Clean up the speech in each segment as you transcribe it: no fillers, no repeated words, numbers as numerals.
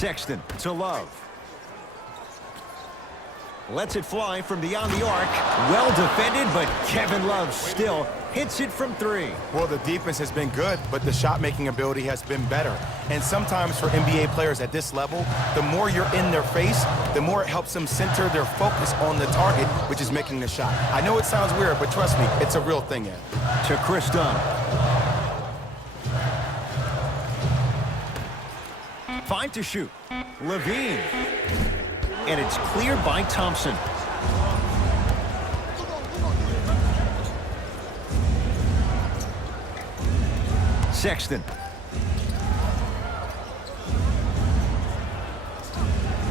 Sexton to Love. Lets it fly from beyond the arc. Well defended, but Kevin Love still hits it from 3. Well, the defense has been good, but the shot-making ability has been better. And sometimes for NBA players at this level, the more you're in their face, the more it helps them center their focus on the target, which is making the shot. I know it sounds weird, but trust me, it's a real thing, Ed. To Chris Dunn. Five to shoot. Levine. And it's cleared by Thompson. Sexton.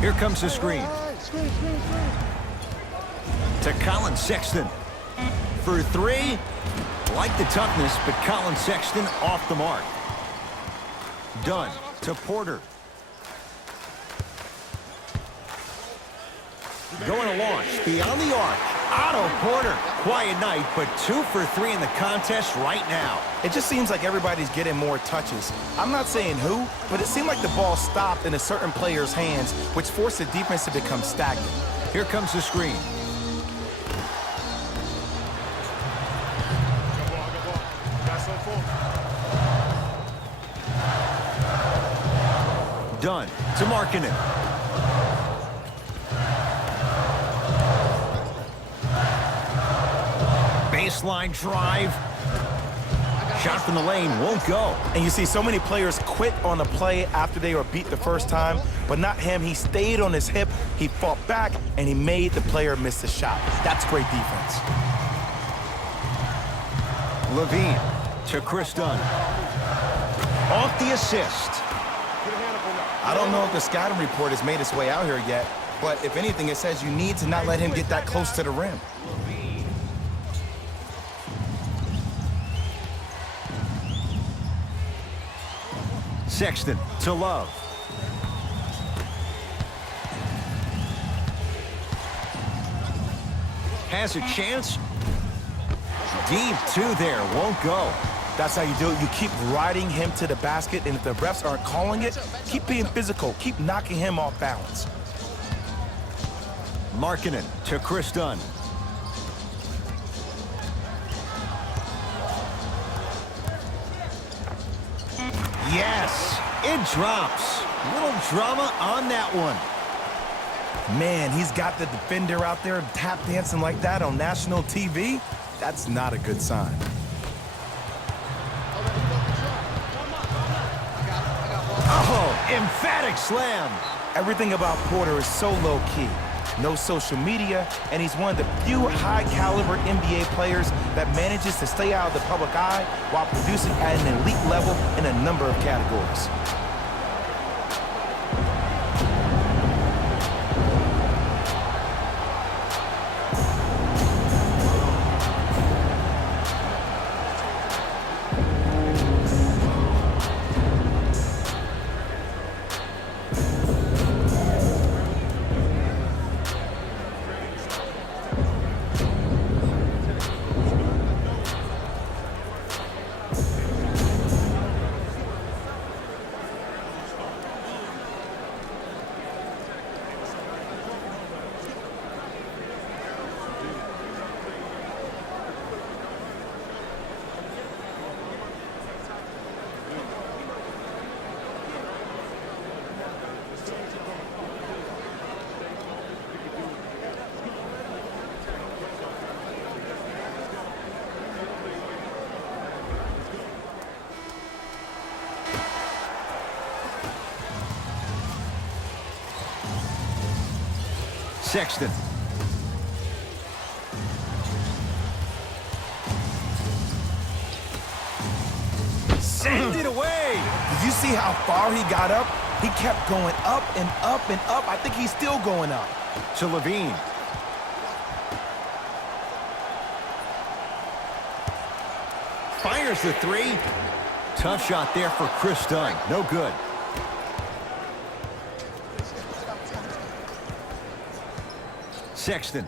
Here comes the screen. To Colin Sexton. For 3. Like the toughness, but Colin Sexton off the mark. Dunn to Porter. Going to launch beyond the arc. Otto Porter. Quiet night, but 2 for 3 in the contest right now. It just seems like everybody's getting more touches. I'm not saying who, but it seemed like the ball stopped in a certain player's hands, which forced the defense to become stagnant. Here comes the screen. Dunn to Markkanen. Baseline drive. Shot from the lane won't go. And you see so many players quit on a play after they were beat the first time, but not him. He stayed on his hip, he fought back, and he made the player miss the shot. That's great defense. Levine to Chris Dunn. Off the assist. I don't know if the scouting report has made its way out here yet, but if anything, it says you need to not let him get that close to the rim. Sexton to Love. Has a chance. Deep 2 there, won't go. That's how you do it. You keep riding him to the basket, and if the refs aren't calling it, keep being physical. Keep knocking him off balance. Markkanen to Chris Dunn. Yes, it drops. Little drama on that one. Man, he's got the defender out there tap dancing like that on national TV. That's not a good sign. Oh, emphatic slam. Everything about Porter is so low-key. No social media, and he's one of the few high-caliber NBA players that manages to stay out of the public eye while producing at an elite level in a number of categories. Sexton. Send it away. Did you see how far he got up? He kept going up and up and up. I think he's still going up. To Levine. Fires the 3. Tough shot there for Chris Dunn. No good. Sexton.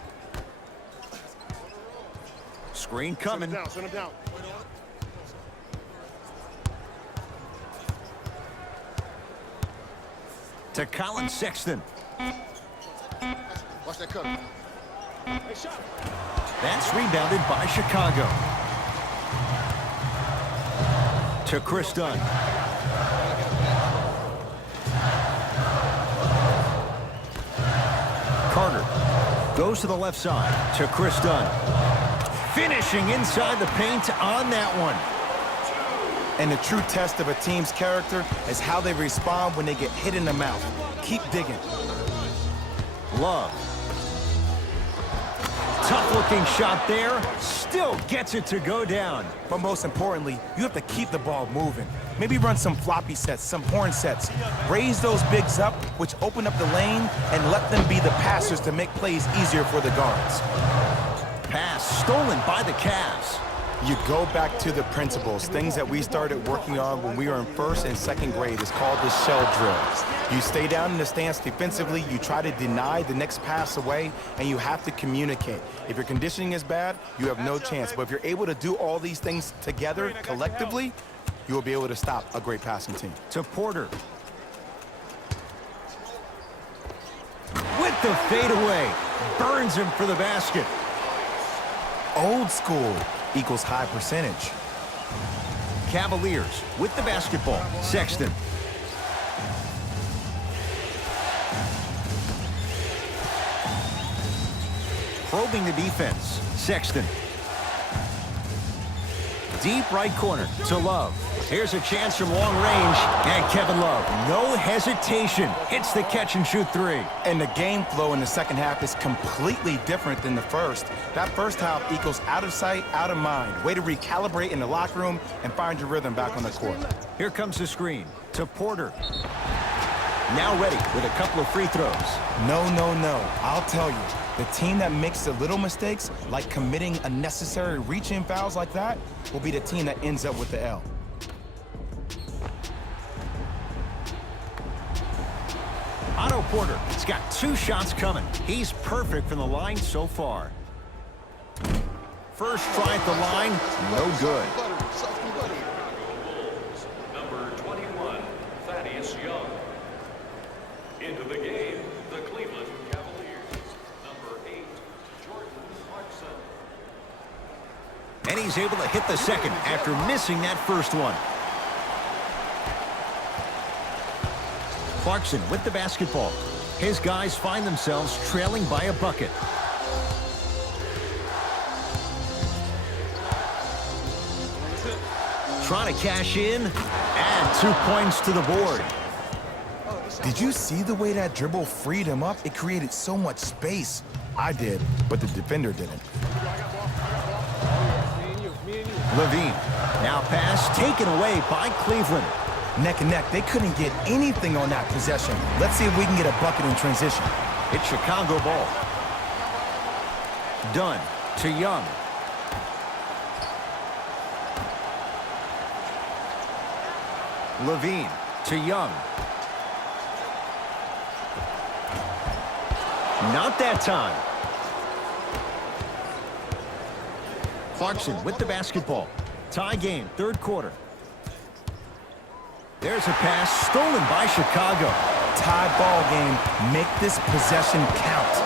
Screen coming. Send him down. to Colin Sexton. Watch that cover. That's rebounded by Chicago. To Chris Dunn. Carter goes to the left side to Chris Dunn. Finishing inside the paint on that one. And the true test of a team's character is how they respond when they get hit in the mouth. Keep digging. Love. Tough-looking shot there. Still gets it to go down. But most importantly, you have to keep the ball moving. Maybe run some floppy sets, some horn sets. Raise those bigs up, which open up the lane, and let them be the passers to make plays easier for the guards. Pass stolen by the Cavs. You go back to the principles, things that we started working on when we were in first and second grade. It's called the shell drill. You stay down in the stance defensively, you try to deny the next pass away, and you have to communicate. If your conditioning is bad, you have no chance. But if you're able to do all these things together, collectively, you will be able to stop a great passing team. To Porter. With the fadeaway. Burns him for the basket. Old school equals high percentage. Cavaliers with the basketball. Sexton. Probing the defense. Sexton. Deep right corner to Love. Here's a chance from long range. And Kevin Love, no hesitation, hits the catch-and-shoot three. And the game flow in the second half is completely different than the first. That first half equals out of sight, out of mind. Way to recalibrate in the locker room and find your rhythm back on the court. Here comes the screen to Porter. Now ready with a couple of free throws. No, no, no. I'll tell you, the team that makes the little mistakes, like committing unnecessary reach-in fouls like that, will be the team that ends up with the L. Otto Porter has got 2 shots coming. He's perfect from the line so far. First try at the line, no good. Number 21, Thaddeus Young. Into the game, the Cleveland Cavaliers. Number 8, Jordan Clarkson. And he's able to hit the second after missing that first one. Clarkson with the basketball. His guys find themselves trailing by a bucket. Trying to cash in, and 2 points to the board. Did you see the way that dribble freed him up? It created so much space. I did, but the defender didn't. Levine. Now pass taken away by Cleveland. Neck and neck, they couldn't get anything on that possession. Let's see if we can get a bucket in transition. It's Chicago ball. Dunn to Young. Levine to Young. Not that time. Clarkson with the basketball. Tie game, third quarter. There's a pass stolen by Chicago. Tie ball game. Make this possession count.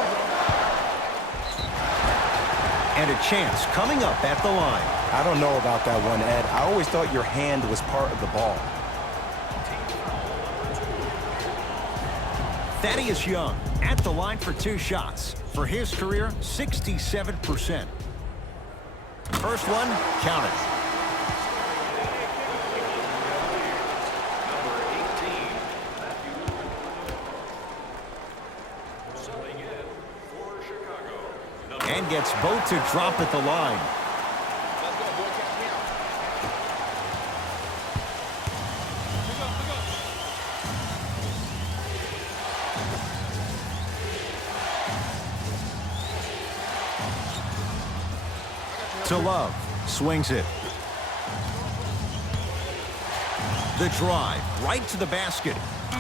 And a chance coming up at the line. I don't know about that one, Ed. I always thought your hand was part of the ball. Thaddeus Young at the line for 2 shots. For his career, 67%. First one, counted. And gets both to drop at the line. To Love. Swings it. The drive right to the basket.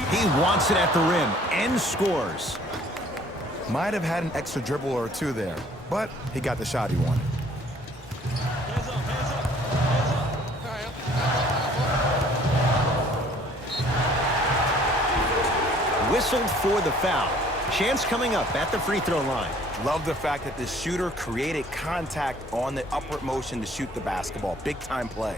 He wants it at the rim and scores. Might have had an extra dribble or 2 there, but he got the shot he wanted. whistled for the foul. Chance coming up at the free throw line. Love the fact that the shooter created contact on the upward motion to shoot the basketball. Big time play.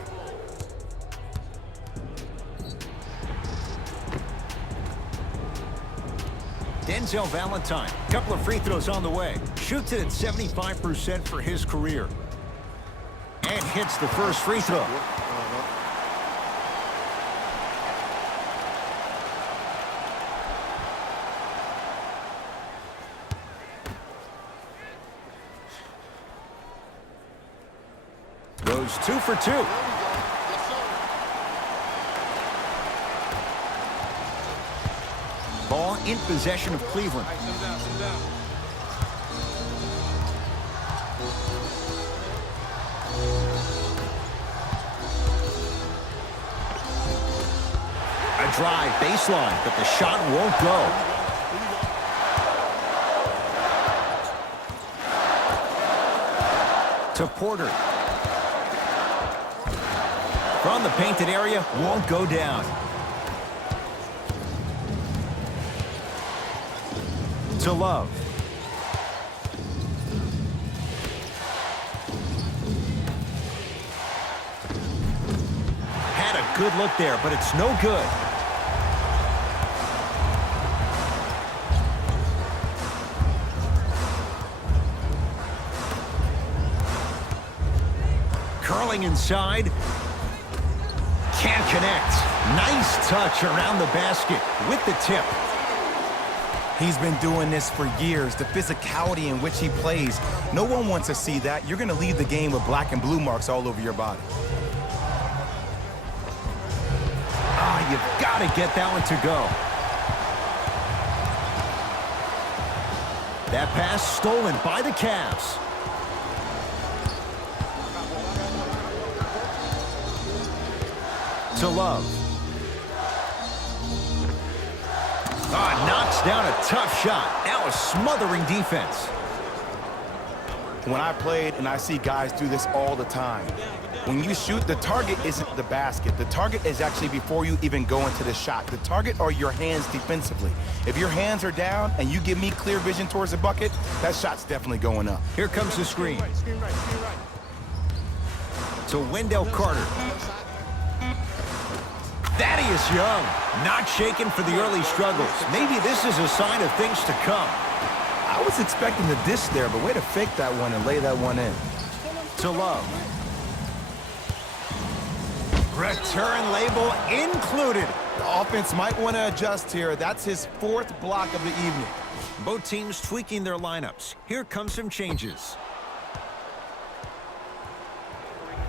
Denzel Valentine, couple of free throws on the way. Shoots it at 75% for his career. And hits the first free throw. Goes 2 for 2. Ball in possession of Cleveland. A drive baseline, but the shot won't go. To Porter. From the painted area, won't go down. To Love. Had a good look there, but it's no good. Curling inside. Can't connect. Nice touch around the basket with the tip. He's been doing this for years. The physicality in which he plays. No one wants to see that. You're going to leave the game with black and blue marks all over your body. Ah, you've got to get that one to go. That pass stolen by the Cavs. To Love. Knocks down a tough shot. Now a smothering defense. When I played, and I see guys do this all the time, when you shoot, the target isn't the basket. The target is actually before you even go into the shot. The target are your hands defensively. If your hands are down and you give me clear vision towards the bucket, that shot's definitely going up. Here comes the screen. To Wendell Carter. Thaddeus Young, not shaken for the early struggles. Maybe this is a sign of things to come. I was expecting the dish there, but way to fake that one and lay that one in. To Love. Return label included. The offense might want to adjust here. That's his fourth block of the evening. Both teams tweaking their lineups. Here come some changes.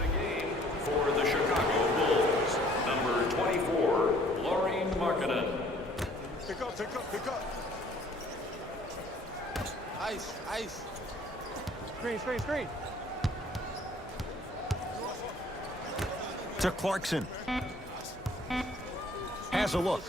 The game for the Chicago Bulls, number 24, Laureen Markkanen. Pick up. Ice. Screen. To Clarkson. Has a look.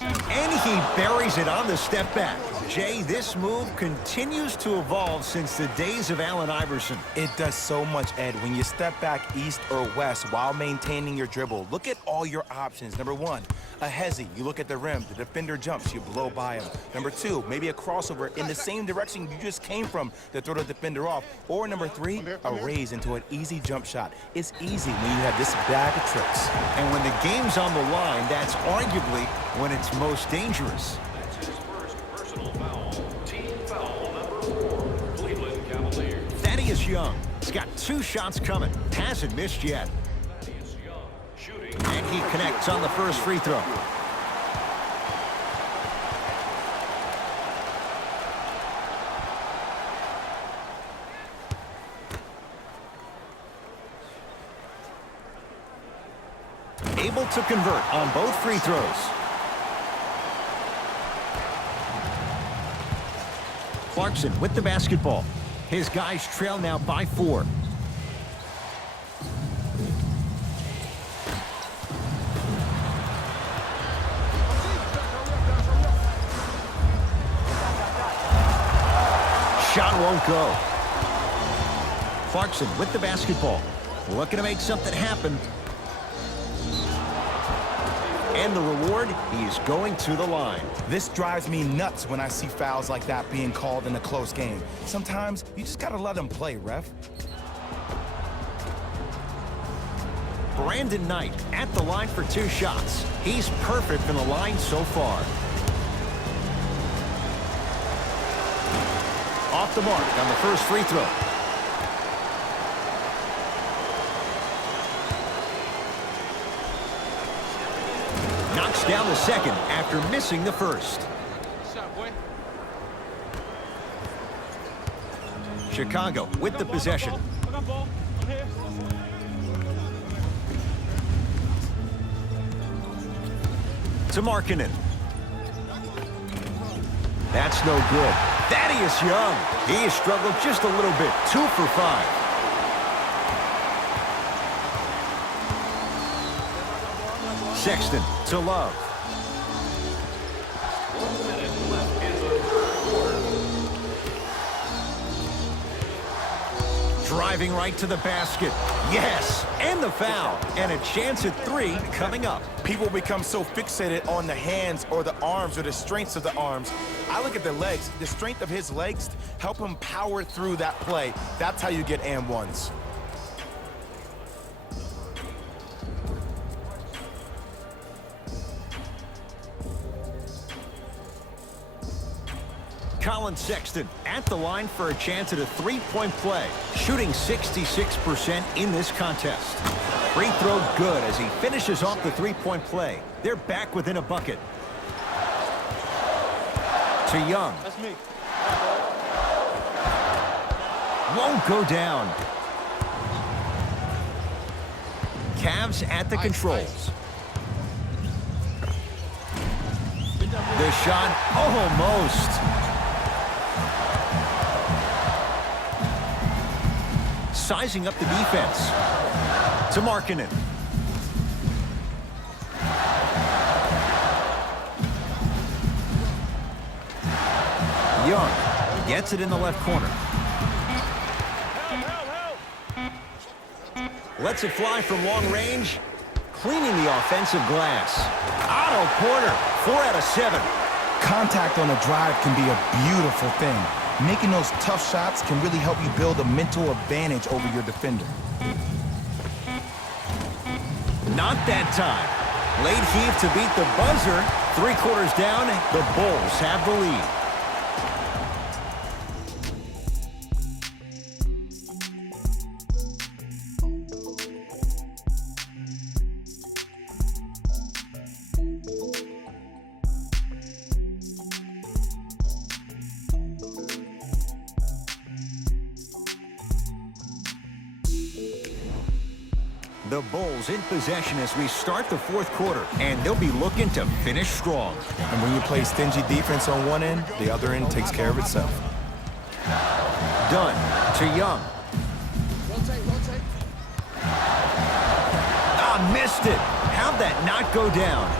And he buries it on the step back. Jay, this move continues to evolve since the days of Allen Iverson. It does so much, Ed. When you step back east or west while maintaining your dribble, look at all your options. Number one, a hezzy. You look at the rim. The defender jumps. You blow by him. Number two, maybe a crossover in the same direction you just came from to throw the defender off. Or number three, a raise into an easy jump shot. It's easy when you have this bag of tricks. And when the game's on the line, that's arguably when it's most dangerous. That's his first personal foul. Team foul number 4, Cleveland Cavaliers. Thaddeus Young has got 2 shots coming. Hasn't missed yet. Thaddeus Young shooting. And he connects on the first free throw. Able to convert on both free throws. Clarkson with the basketball. His guys trail now by 4. Shot won't go. Clarkson with the basketball. Looking to make something happen. And the reward, he is going to the line. This drives me nuts when I see fouls like that being called in a close game. Sometimes you just gotta let them play, ref. Brandon Knight at the line for 2 shots. He's perfect from the line so far. Off the mark on the first free throw. Knocks down the second after missing the first. Shot, boy. Chicago with the possession. I got ball. I'm here. To Markkanen. That's no good. Thaddeus Young. He has struggled just a little bit. 2 for 5. Sexton to Love. 1 minute left in the third quarter. Driving right to the basket. Yes, and the foul. And a chance at 3 coming up. People become so fixated on the hands or the arms or the strengths of the arms. I look at the legs. The strength of his legs help him power through that play. That's how you get and ones. Colin Sexton at the line for a chance at a 3-point play, shooting 66% in this contest. Free throw good as he finishes off the 3-point play. They're back within a bucket. To Young. That's me. Won't go down. Cavs at the controls. The shot almost. Sizing up the defense. To Markkanen. Young gets it in the left corner. Lets it fly from long range. Cleaning the offensive glass. Otto Porter, 4 out of 7. Contact on a drive can be a beautiful thing. Making those tough shots can really help you build a mental advantage over your defender. Not that time. Late heave to beat the buzzer. 3 quarters down, the Bulls have the lead. The Bulls in possession as we start the 4th quarter, and they'll be looking to finish strong. And when you play stingy defense on one end, the other end takes care of itself. Dunn to Young. Rotate. Ah, missed it. How'd that not go down?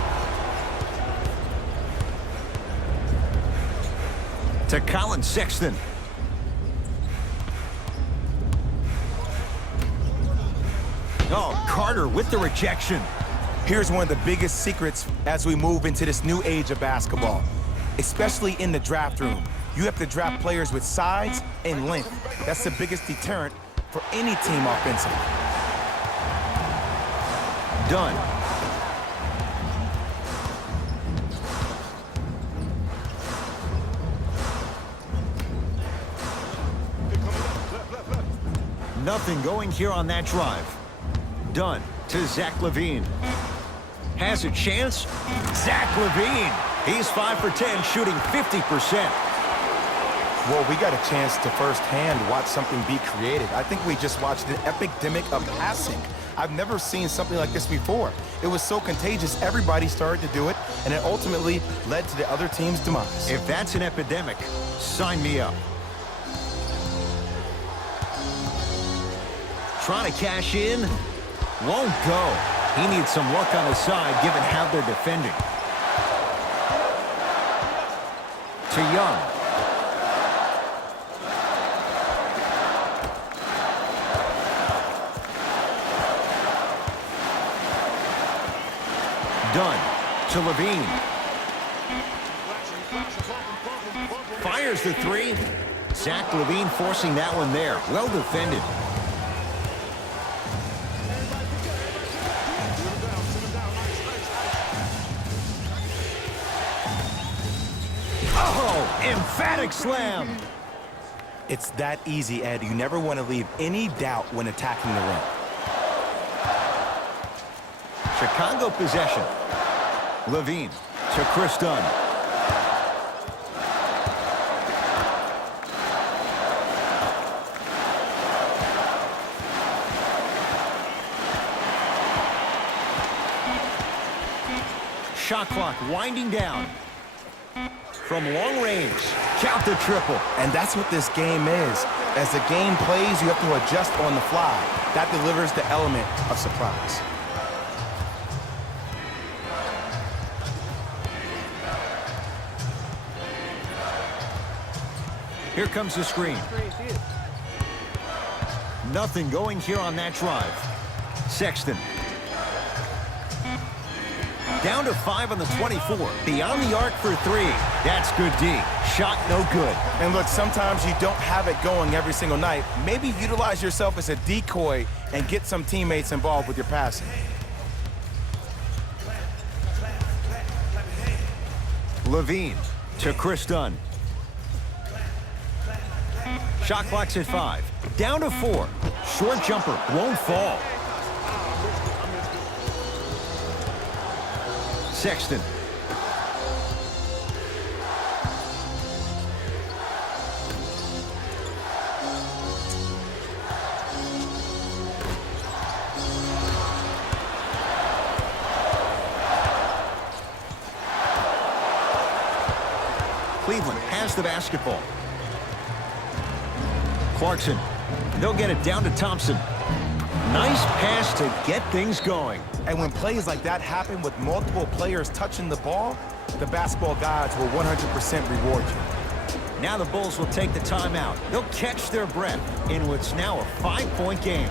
To Colin Sexton. Oh, Carter with the rejection. Here's one of the biggest secrets as we move into this new age of basketball, especially in the draft room. You have to draft players with size and length. That's the biggest deterrent for any team offensively. Dunn. Nothing going here on that drive. Dunn to Zach LaVine. Has a chance. Zach LaVine. He's 5 for 10, shooting 50%. Well, we got a chance to firsthand watch something be created. I think we just watched an epidemic of passing. I've never seen something like this before. It was so contagious, everybody started to do it, and it ultimately led to the other team's demise. If that's an epidemic, sign me up. Trying to cash in. Won't go. He needs some luck on his side, given how they're defending. To Young. Dunn To Levine. Fires the three. Zach Levine forcing that one there. Well defended. Oh, emphatic slam. It's that easy, Ed. You never want to leave any doubt when attacking the rim. Chicago possession. Levine to Chris Dunn. Shot clock winding down. From long range, count the triple. And that's what this game is. As the game plays, you have to adjust on the fly. That delivers the element of surprise. Here comes the screen. Nothing going here on that drive. Sexton. Down to 5 on the 24. Beyond the arc for 3. That's good D. Shot no good. And look, sometimes you don't have it going every single night. Maybe utilize yourself as a decoy and get some teammates involved with your passing. Levine to Chris Dunn. Shot clock's at 5. Down to 4. Short jumper won't fall. Sexton. Cleveland has the basketball. Clarkson. They'll get it down to Thompson. Nice pass to get things going. And when plays like that happen with multiple players touching the ball, the basketball gods will 100% reward you. Now the Bulls will take the timeout. They'll catch their breath in what's now a 5-point game.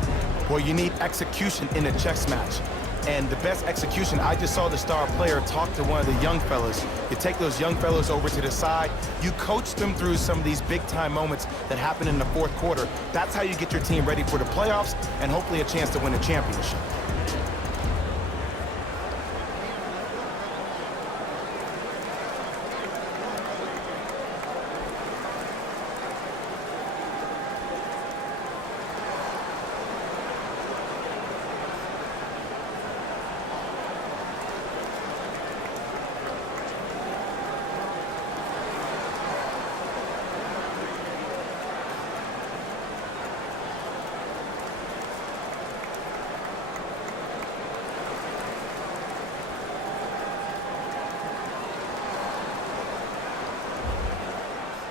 Well, you need execution in a chess match. And the best execution, I just saw the star player talk to one of the young fellas. You take those young fellas over to the side. You coach them through some of these big-time moments that happen in the fourth quarter. That's how you get your team ready for the playoffs and hopefully a chance to win a championship.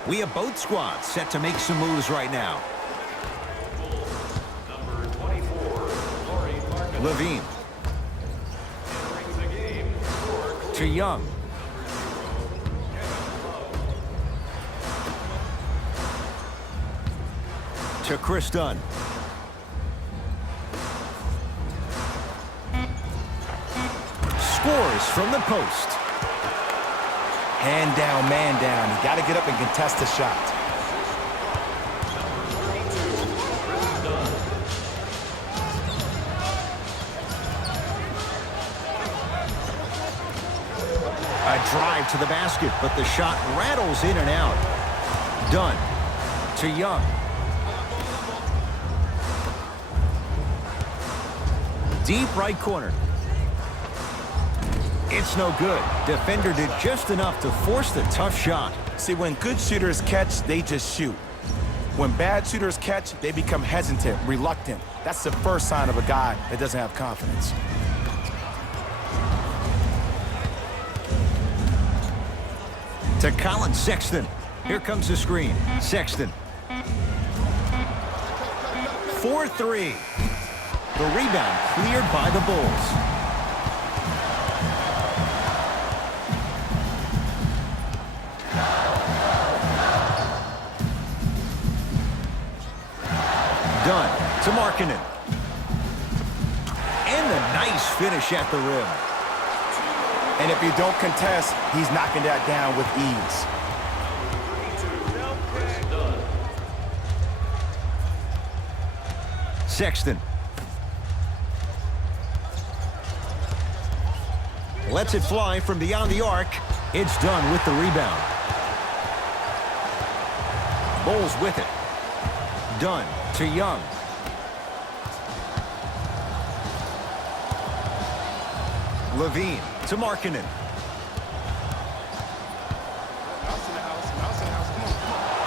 We have both squads set to make some moves right now. Number 24, Levine entering the game for to Young. To Chris Dunn. Scores from the post. Hand down, man down. You got to get up and contest the shot. A drive to the basket, but the shot rattles in and out. Dunn to Young. Deep right corner. It's no good. Defender did just enough to force the tough shot. See, when good shooters catch, they just shoot. When bad shooters catch, they become hesitant, reluctant. That's the first sign of a guy that doesn't have confidence. To Colin Sexton. Here comes the screen. Sexton. 4-3. The rebound cleared by the Bulls. Dunn to Markkanen. And the nice finish at the rim. And if you don't contest, he's knocking that down with ease. Sexton. Lets it fly from beyond the arc. It's done with the rebound. Bulls with it. Dunn to Young. Levine to Markkanen.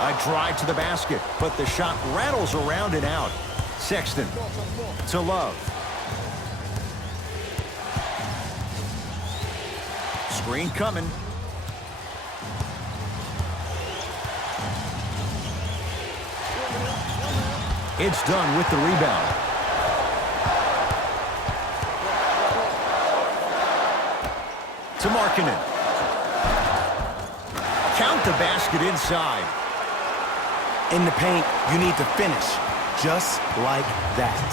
A drive to the basket, but the shot rattles around and out. Sexton to Love. Screen coming. It's done with the rebound. To Markkanen. Count the basket inside. In the paint, you need to finish just like that.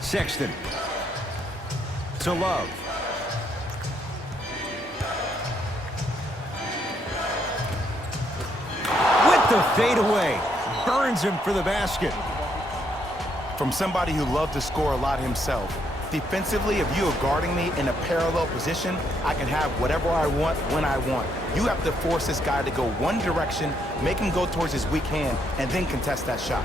Sexton to Love. With the fadeaway. Burns him for the basket. From somebody who loved to score a lot himself, defensively, if you are guarding me in a parallel position, I can have whatever I want when I want. You have to force this guy to go one direction, make him go towards his weak hand, and then contest that shot.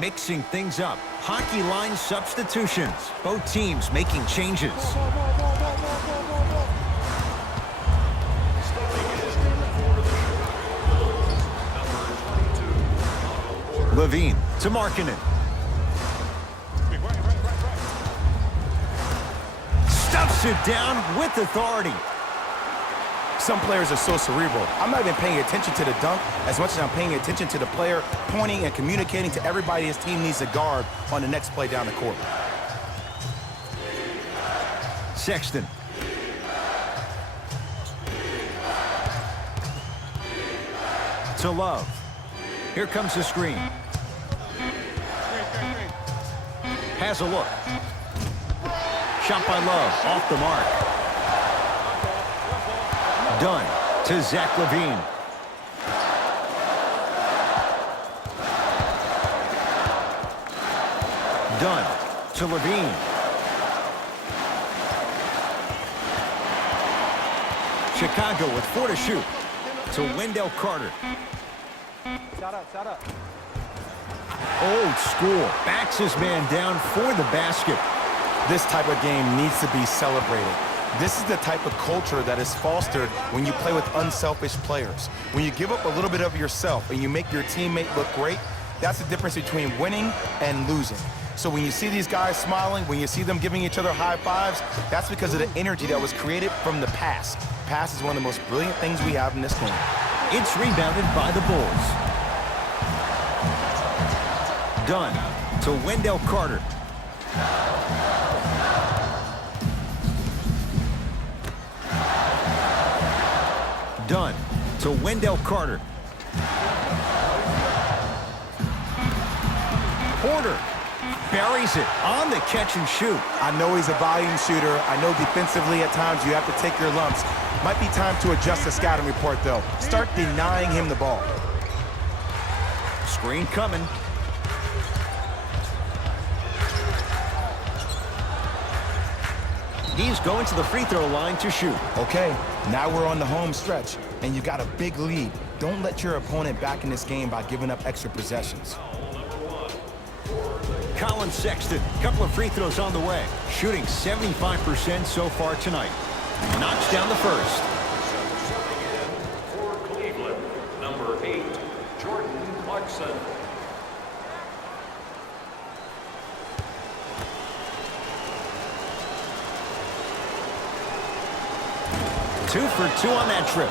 Mixing things up. Hockey line substitutions. Both teams making changes. Levine to Markkanen. Stuffs it down with authority. Some players are so cerebral. I'm not even paying attention to the dunk as much as I'm paying attention to the player pointing and communicating to everybody his team needs to guard on the next play down the court. Sexton. To Love. Here comes the screen. Has a look. Shot by Love, off the mark. Dunn to Zach Levine. Dunn to Levine. Chicago with 4 to shoot. To Wendell Carter. Shut up. Old school. Backs his man down for the basket. This type of game needs to be celebrated. This is the type of culture that is fostered when you play with unselfish players. When you give up a little bit of yourself and you make your teammate look great, that's the difference between winning and losing. So when you see these guys smiling, when you see them giving each other high fives, that's because of the energy that was created from the pass. Pass is one of the most brilliant things we have in this game. It's rebounded by the Bulls. Dunn to Wendell Carter. Dunn to Wendell Carter. Porter buries it on the catch and shoot. I know he's a volume shooter. I know defensively at times you have to take your lumps. Might be time to adjust the scouting report, though. Start denying him the ball. Screen coming. He's going to the free throw line to shoot. Okay, now we're on the home stretch, and you got a big lead. Don't let your opponent back in this game by giving up extra possessions. Colin Sexton, couple of free throws on the way. Shooting 75% so far tonight. Knocks down the first. Subbing in for Cleveland, number 8, Jordan Clarkson. Two for two on that trip.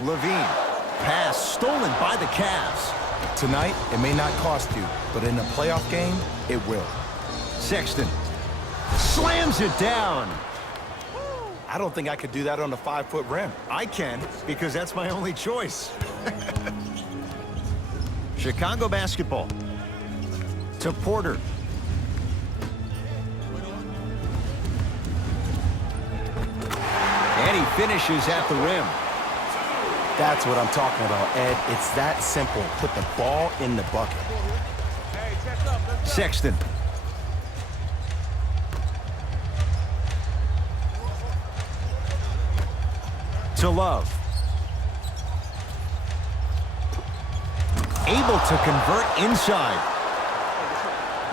Levine. Pass stolen by the Cavs. Tonight, it may not cost you, but in a playoff game, it will. Sexton slams it down. I don't think I could do that on a 5-foot rim. I can, because that's my only choice. Chicago basketball. To Porter. And he finishes at the rim. That's what I'm talking about, Ed. It's that simple. Put the ball in the bucket. Sexton. To Love. Able to convert inside.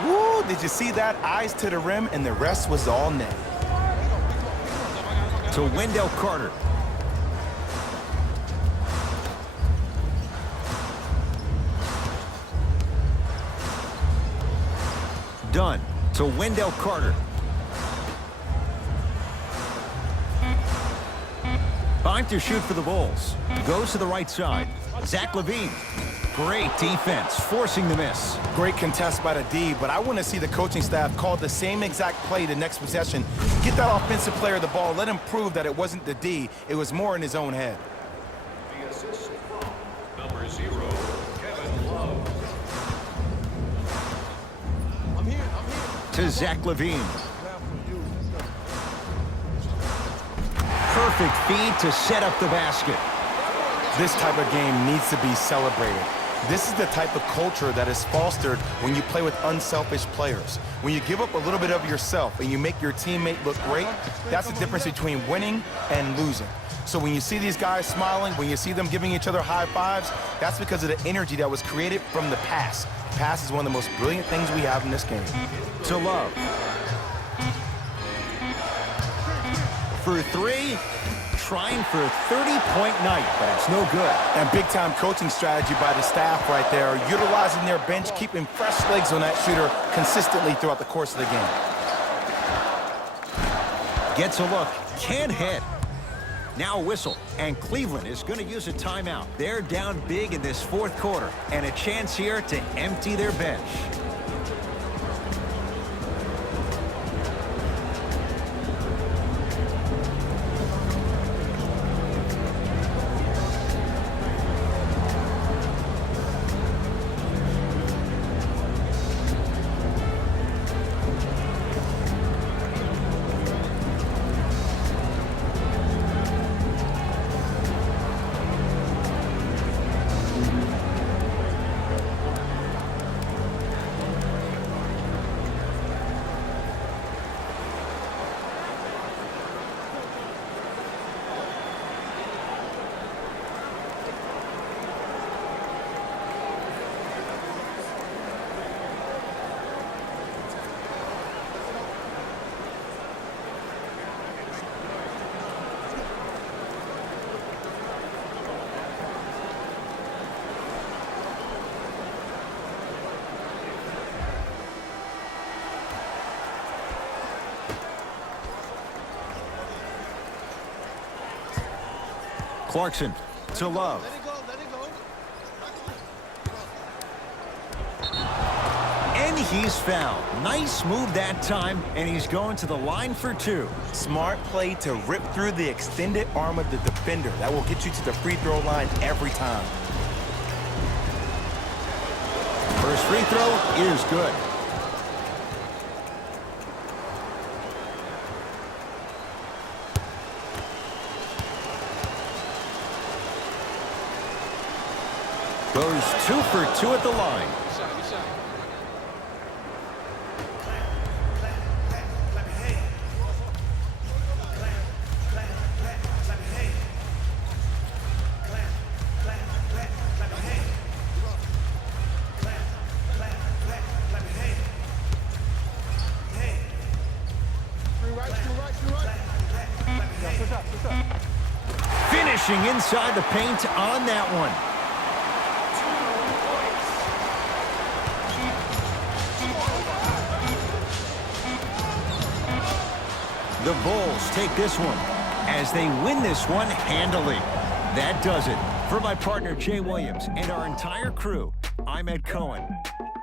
Woo, did you see that? Eyes to the rim, and the rest was all net. To Wendell Carter. Dunn to Wendell Carter. Time to shoot for the Bulls. Goes to the right side. Zach LaVine. Great defense, forcing the miss. Great contest by the D, but I want to see the coaching staff call the same exact play the next possession. Get that offensive player the ball. Let him prove that it wasn't the D. It was more in his own head. The assist from number 0, Kevin Love. To Zach LaVine. Perfect feed to set up the basket. This type of game needs to be celebrated. This is the type of culture that is fostered when you play with unselfish players. When you give up a little bit of yourself and you make your teammate look great, that's the difference between winning and losing. So when you see these guys smiling, when you see them giving each other high fives, that's because of the energy that was created from the pass. Pass is one of the most brilliant things we have in this game. To Love. For three. Trying for a 30-point night, but it's no good. And big-time coaching strategy by the staff right there, utilizing their bench, keeping fresh legs on that shooter consistently throughout the course of the game. Gets a look, can't hit. Now a whistle, and Cleveland is going to use a timeout. They're down big in this fourth quarter, and a chance here to empty their bench. Clarkson to Love. And he's fouled. Nice move that time, and he's going to the line for two. Smart play to rip through the extended arm of the defender. That will get you to the free throw line every time. First free throw is good. Goes 2 for 2 at the line. Finishing inside the paint on that one. The Bulls take this one as they win this one handily. That does it. For my partner Jay Williams and our entire crew, I'm Ed Cohen.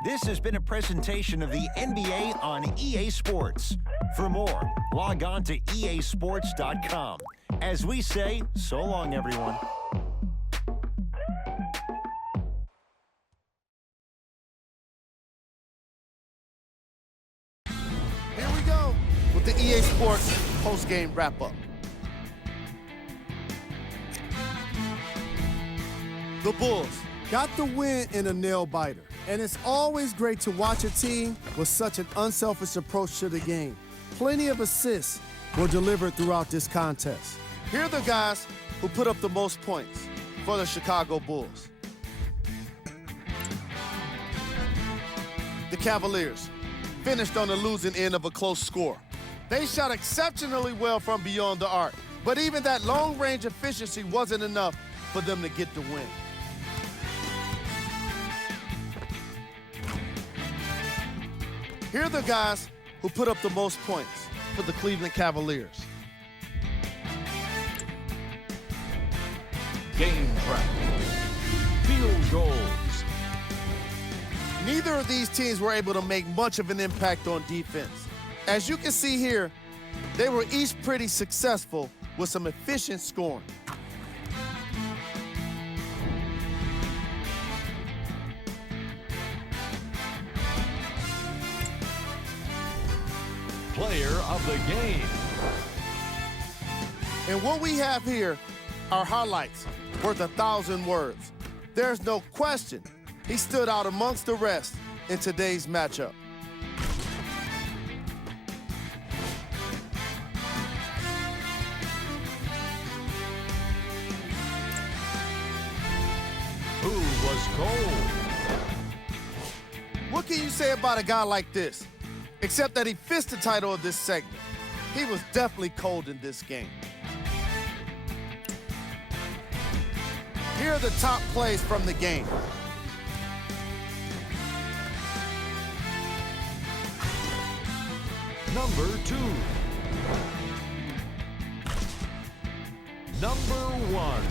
This has been a presentation of the NBA on EA Sports. For more, log on to easports.com. As we say, so long, everyone. Here we go with the EA Sports post-game wrap-up. The Bulls got the win in a nail-biter, and it's always great to watch a team with such an unselfish approach to the game. Plenty of assists were delivered throughout this contest. Here are the guys who put up the most points for the Chicago Bulls. The Cavaliers finished on the losing end of a close score. They shot exceptionally well from beyond the arc, but even that long-range efficiency wasn't enough for them to get the win. Here are the guys who put up the most points for the Cleveland Cavaliers. Game track. Field goals. Neither of these teams were able to make much of an impact on defense. As you can see here, they were each pretty successful with some efficient scoring. Player of the game. And what we have here are highlights worth 1,000 words. There's no question he stood out amongst the rest in today's matchup. Who was cold? What can you say about a guy like this? Except that he fits the title of this segment. He was definitely cold in this game. Here are the top plays from the game. Number 2. Number 1.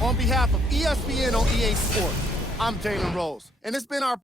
On behalf of ESPN on EA Sports, I'm Jalen Rose, and it's been our